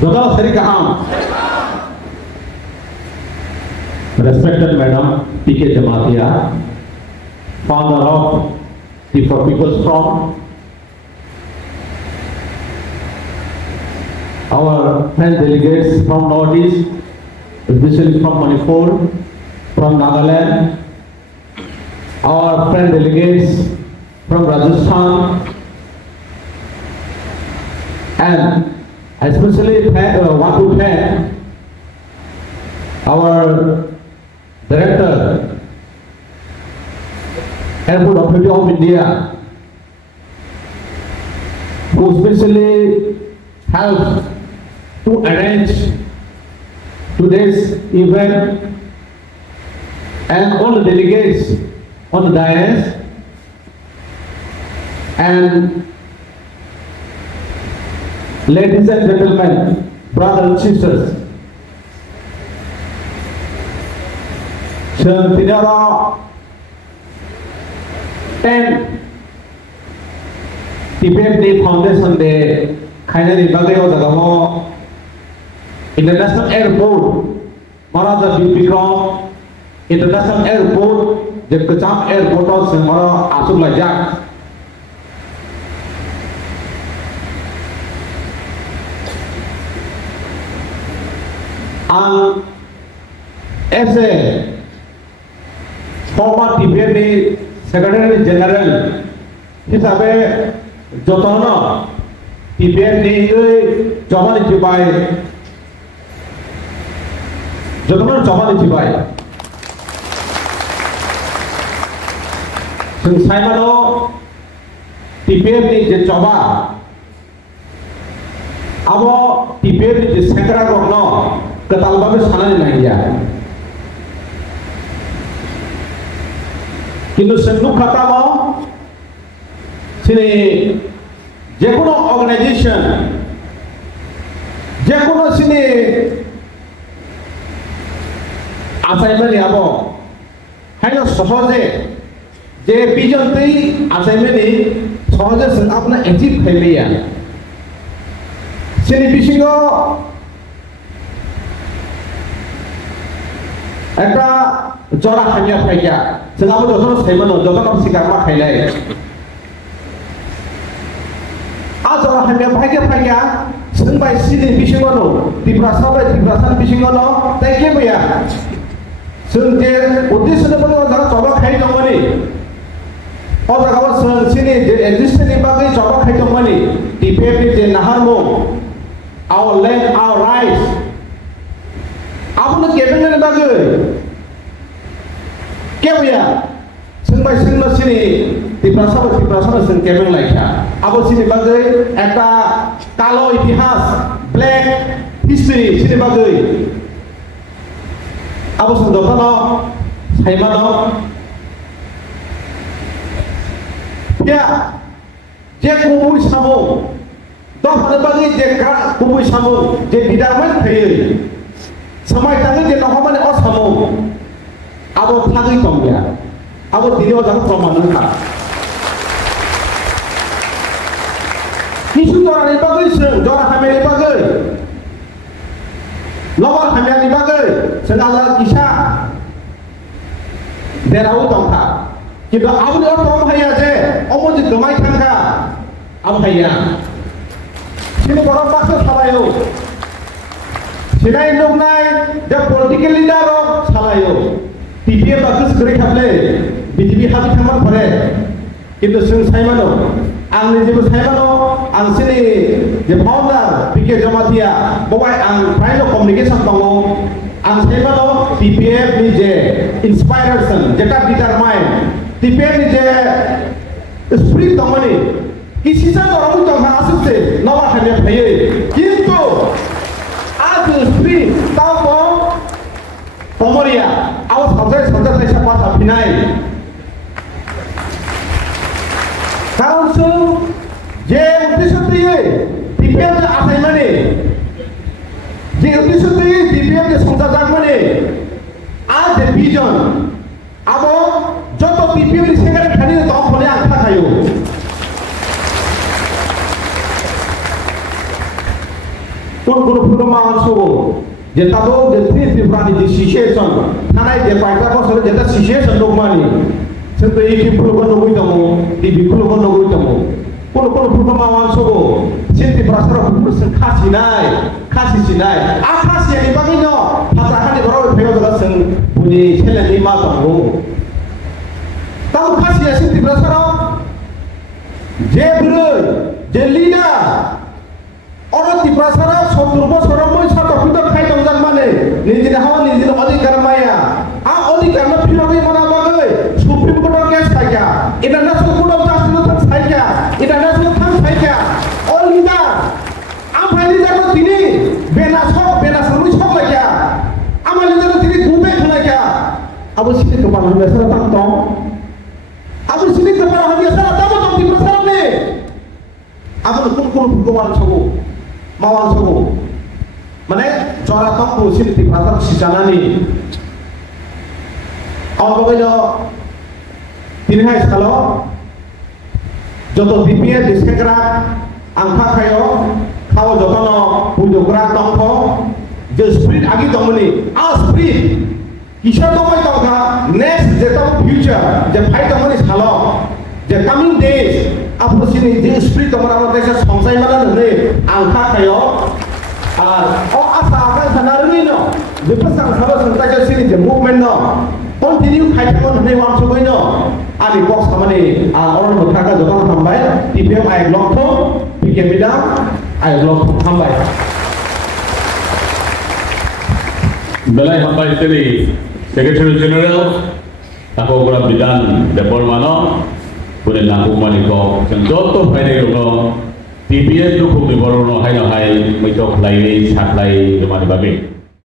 Dodal Seri Kaham. Respected Madam P.K. Jamatia, founder of the For People's Front, our friend delegates from Northeast, especially from Manipur, from Nagaland, our friend delegates from Rajasthan, and I especially want to thank our Director, Airport Authority of India, who especially helped to arrange today's event, and all the delegates on the dais, and ladies and gentlemen, brothers and sisters. Tinara 10 Tibet Day Foundation Day Kainani Bagayo Jagamo International Airport Maharaja Bikram International Airport Jekacham Airport of Semara Asuk Lajak as a former Tibetan Secretary General hisabe jotono Tibetan jomani jibai jotono jomani jibai sing saimano Tibetan je joba abo Tibetan je sekra rokno ketalbabe sanani nahiya কিন্তু সেনু খাতাম সিনে যে কোনো organisation যে কোনো সিনে আসাইনমেন্ট আব হাইনো সহজে যে বিজন্তেই আসাইনমেন্ট সহজে আপনা অ্যাচিভ খাইলিয়া সিনে বিশিঙ্গ একটা জরা খাইয়া খাইয়া সেনাবো যখন সাইমানো যখন সিকারমা খাইলাই আ জরা খাইয়া ভাইকে খাইয়া সেনবাই সিদি বিশিঙ্গনো ত্রিপুরাসাবাই ত্রিপুরাসান বিশিঙ্গনো তাই কে বইয়া जों जे उद्देश्यनि बागै जागा जबा खाइ दंमोनि अ जागाव जों सिनि जे एक्जिस्टेन्सनि बागै जबा खाइ दंमोनि डिफेक्टनि जे नाहारमु आवर लैंड आवर राइट्स आबुनो केबेंनि बागै केबया जोंबाय जोंनो सिनि ত্রিপুরাসাবাই जों केबें लाइखा आबो सिनि बागै একটা কালো ইতিহাস ব্ল্যাক হিস্ট্রি सिनि बागै আবো সন্দপনো সাইমানো या जे कुबुइ सामु दफानो बागै जे कुबुइ सामु जे बिदारमोन थायो समाय थाङो जे नहमाने अ सामु आबो थागै दंया आबो दिनो जां प्रमाण होखा किसु जरानि बागै जों जरा हामेनि बागै लबार हामियानि बागै जों आलादा किसा देराव दंखा किन्तु आबुनि अर्थ हाया जे अमोजि गोमाय थांखा आब हाया सिनि बर' बाखौ सालायो सिनाय नुनाय जे पलिटिकेल लिडार सालायो टिपिए बाखौ स्क्रि खाबले बिटिपि हाबि थांमान फरे किन्तु जों साइमानो आंनि जेबो साइमानो आं सिनि जे फाउन्डार पिके जमातिया बवाय आं प्राइम कम्युनिकेशन दङ आं साइमानो टिपिएफ नि जे इन्सपायरेशन जेटा डिटारमाइन टिपिएफ नि जे स्पिरिट दङनि किसिसा दरमु दंहा आसुसे नवा हामिया फैयो किन्तु आज स्पिरिट तावो कमरिया आव साबजाय थाइसा पासा फिनाय कारण जों जे उद्देश्य दिए टिपिएफ जे आसायमाने जे उद्देश्य दिए टिपिएफ जे संसार जागमाने आज जे विजन आबो जत टिपिएफ नि सेक्रेटारि थानि दं फले आं थाखायो কোন মাওয়ান সবো যে তাবো যে ত্রিপুরানি যে সিচুয়েশন থানায় যে কয়েকটা বছরে যেটা সিচুয়েশন দংমানি সেটা এই ফুলকো নগৈ দङ টিভি ফুলকো নগৈ দङ কোন মাওয়ান সবো সিনতি প্রাসার ফুলসং খাসি সিনাय आ खासियानि बागैनो फाजाखानि बराव फैयो जों बुनि सेलेनि मा दङ ताव खासिया सिनति प्रासाराव जे ब्रै जे लिडार अरति प्रासाराव 70 বছরাव মই सातखुद खाय दंजान माने निजिन हाव निजिन अधिकार माया आ अधिकार न फिरगै मना बागै सुप्रीम कोर्ट केस थाक्या इंटरनेशनल कोर्ट अफ जस्टिस थां थाक्या इंटरनेशनल थां थाक्या ऑल लिडार आमफ्राय लिडार दिनै बेनासमै सलायक्या आमा लिडार दिनै गुबे खलाक्या अब सिनि कपाल हमें सरा तां दं अब सिनि कपाल हमें सरा तां दं ति प्रसारने अब कोन भगवान छगो मावान छगो माने जरा तंको सिनि प्रसार सिजानानि अब बगैनो तिनहाय सालो जतो बीपीए डिस्केग्रा आंखा खायो खाव जतनो बुदोग्रा दंखो जे स्पिरिट आगि दंमनि आ स्पिरिट किसर दंबाय दंखा नेक्स्ट जेतो फ्यूचर जे फाइट दंमनि सालो जे कमिंग डेज आपसिनि जे स्पिरिट दंमरा देश संसाय माना नै आंखा खायो आर अ आसा आका सानारनि न जे पसां सालो संताय सिनि जे मुभमेन्ट न कन्टिन्यू खायथामोन होननाय वान सबायनो आनि बक्स खामानि अरन बोथागा जतन थांबाय टिपिएम आइ ब्लकखौ पिकेमिदा आइ ब्लक थांबाय बेलाय थांबाय तेरि सेक्रेटारि जेनेरेल ताको गरा बिधान देबरमानो पुने नाकुमानि को जों जत फायनाय दङ टिपिएम दुखु बिबरन हाय मैथक लायनै साखलाय जमानि बागै